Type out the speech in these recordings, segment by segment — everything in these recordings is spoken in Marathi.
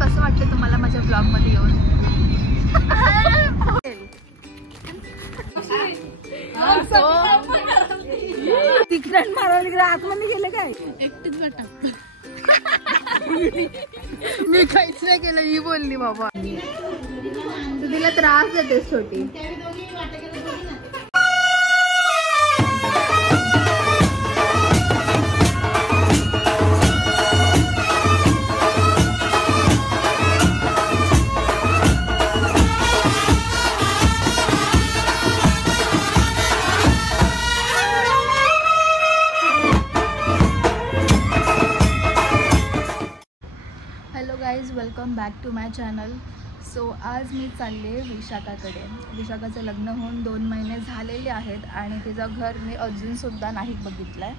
कसं वाटलं तुम्हाला माझ्या ब्लॉग मध्ये येऊन? तिकडे मारायला आतमध्ये गेले काय एकटीच बेटा मी काहीच नाही केलं, ही बोलली बाबा तू तिला त्रास देतेस छोटी. Guys welcome back to my channel. So आज मी चालले विशाखाकडे. विशाखाचं लग्न होऊन 2 महिने झालेले आहेत आणि तिचं घर मी अजूनसुद्धा नाही बघितलं आहे.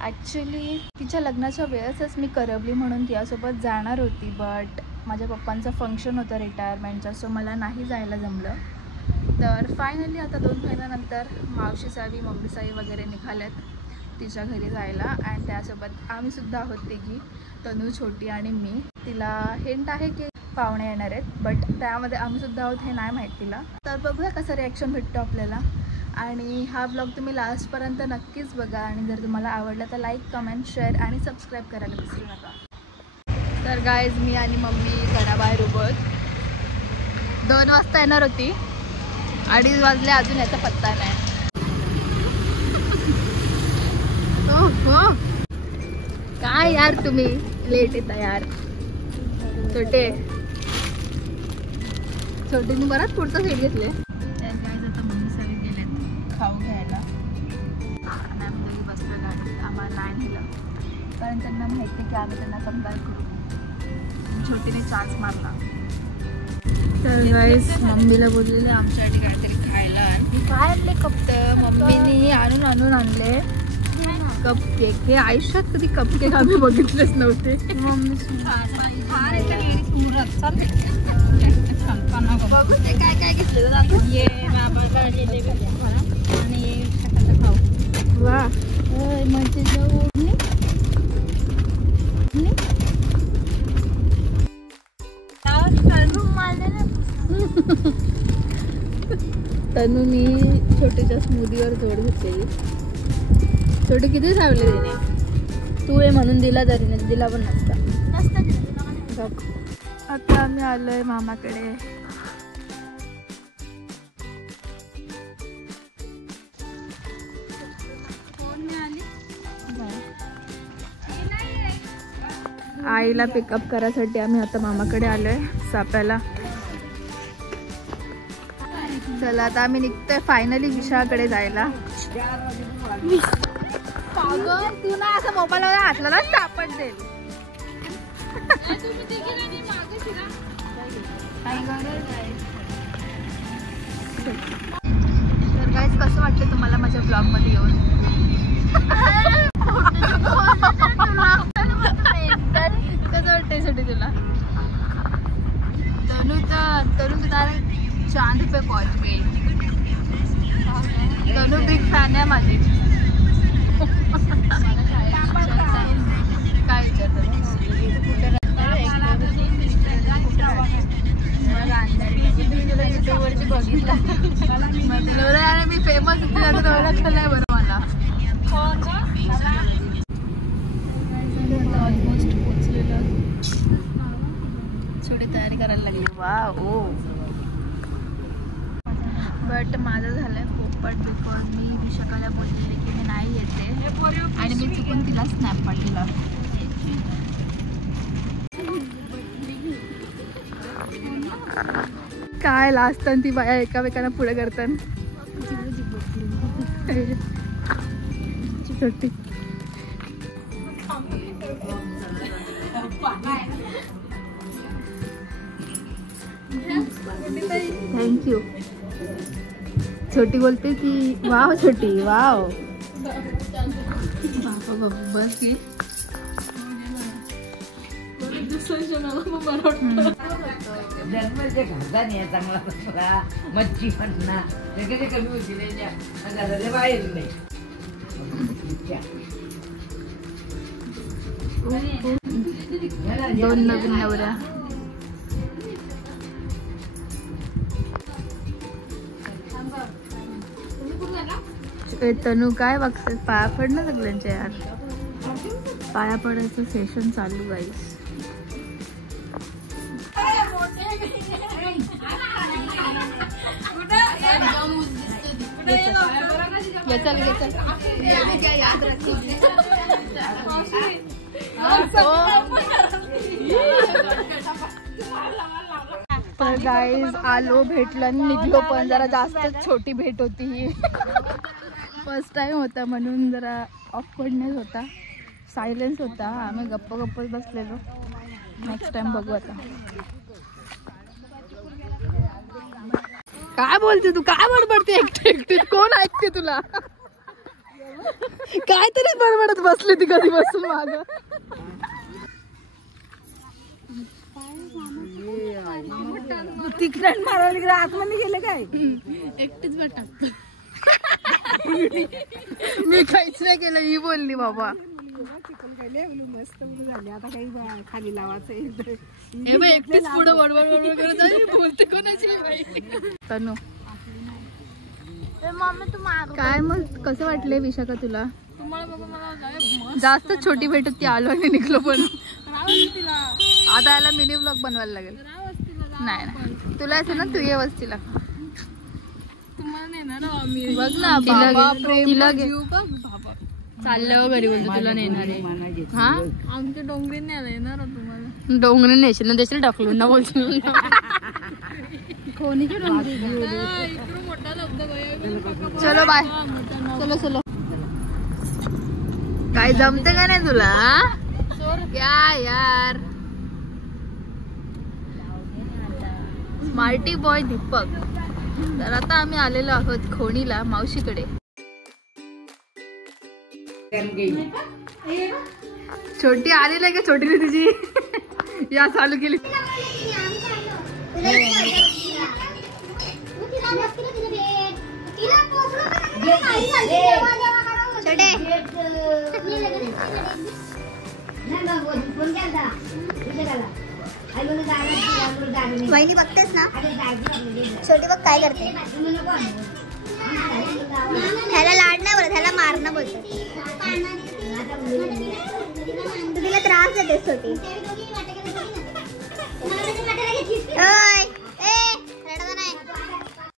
ॲक्च्युली तिच्या लग्नाच्या वेळेसच मी करवली म्हणून तिच्यासोबत जाणार होती, बट माझ्या पप्पांचं फंक्शन होतं रिटायरमेंटचं, सो मला नाही जायला जमलं. तर फायनली आता 2 महिन्यानंतर मावशी सावी मम्मी सावी वगैरे निघाल्यात तिच्या घरी जायला. आणि त्यासोबत आम्हीसुद्धा आहोत तिघी, तनू, छोटी आणि मी. तिला हिंट आहे की पाहुणे येणार आहेत, बट त्यामध्ये आम्हीसुद्धा आहोत हे नाही माहीत तिला. तर बघूया कसं रिॲक्शन भेटतो आपल्याला. आणि हा ब्लॉग तुम्ही लास्टपर्यंत नक्कीच बघा आणि जर तुम्हाला आवडला तर लाईक, कमेंट, शेअर आणि सबस्क्राईब करायला विसरू नका. तर गाईज मी आणि मम्मी घराबाहेर उभं आहोत. 2 वाजता येणार होती, 2:30 वाजले, अजून याचा पत्ता नाही. काय यार तुम्ही लेट येता यार. छोटेने बराच पुढचा सेट घेतले. आता मम्मी सगळे गेलेत खाऊ घ्यायला आणि आम्ही दोघी बसलो गाडीत. आम्हाला नाही नेलं कारण त्यांना माहिती की आम्ही त्यांना कंपेअर करू. छोटीने चान्स मारला. तर गाईस मम्मीला बोललेले आमच्यासाठी काहीतरी खायला. काय आणले कप? मम्मीने आणून आणले कपकेक. हे आयुष्यात कधी कपकेक आम्ही बघितलेच नव्हते. मम्मी बघू ते काय काय घेतलं वा म्हणजे तनूनी छोटीच्या स्मूदीवर जोड घेतलेली. छोटी किती सावले तिने, तू हे म्हणून दिला तरी नाही दिला पण नसता. आता आम्ही आलोय मामाकडे. आईला पिकअप करायसाठी आम्ही आता मामाकडे आलोय साप्याला. चला आता आम्ही निघतोय फायनली विशाखाकडे जायला. तू ना असं मोबाईलवर हातला ना सापड देईल. तर गाईस कसं वाटतं तुम्हाला माझ्या ब्लॉग मध्ये येऊन? कसं वाटतंय छोटी तुला? तनू तुला चांद पे पहुंच गई. तनू बिग फॅन आहे माझी. काय युट्यूबवरची बघितला मी फेमस ओळखलं नाही बरं मला. ऑलमोस्ट पोचलेलं. छोटी तयारी करायला लागली. वा ओ बट माझं झालंय पोपट बिकॉज मी विशाखाला बोललेले की मी नाही येते आणि मी चुकून तिला स्नॅप पाठवला. काय लास्ट ती बाया एकामेकांना पुढे करतात. छोटी थँक्यू. छोटी बोलते की वाव छोटी वाव. बस की मच्छी म्हणणार कमी होती बाहेर नाही. 2 नवीन नवऱ्या. तनू काय बघते, पाया पड ना सगळ्यांच्या यार. पाया पडायचं सेशन चालू गाईस. तर गाईज आलो, भेटलं आणि निघलो, पण जरा जास्तच छोटी भेट होती ही. फर्स्ट टाइम होता म्हणून जरा ऑकवर्डनेस होता, सायलेन्स होता. आम्ही गप्प बसलेलो. नेक्स्ट टाइम बघू आता. काय बोलते तू, काय बडबडते एकटी? कोण ऐकते तुला? कायतरी बडबडत बसली ती कधी बसून माग. तिकडे मारायला आतमध्ये गेले काय? एकटीच बटा. मी काहीच नाही केलं, ही बोलली बाबा. चिकन खायले मस्त झाले. आता काही खाली लावायचं. एकटीच पुढे बडबड करत आहे, बोलते कोणाची तनू. काय मग कसं वाटले विशाखा तुला? जास्त छोटी भेट होती, आलो आणि निघलो. पण आता याला मिनी ब्लॉग बनवायला लागेल. नाही तुला असं ना, तू ये वस्तीला. बघ ना, तिला चाललं घरी बोलतो तुला नेणार आहे. हा आमच्या डोंगरी नेणार तुम्हाला. डोंगरी नेशील ना, देशील ढकलून ना बोलशील. चलो बाय. चलो काय जमते का नाही तुला? क्या यार. Smarty boy Deepak. तर आता आम्ही आलेलो आहोत खोणीला मावशीकडे. छोटी आली नाही का? छोटीने तिची या चालू केली. वहिनी बघतेस ना, छोटी बघ काय करते. ह्याला लाड नाही बोलत, ह्याला मारणं बोलत. तिला त्रास देतेस छोटी.